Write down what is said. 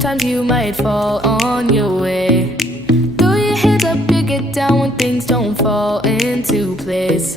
sometimes you might fall on your way. Throw your head up, you get down when things don't fall into place.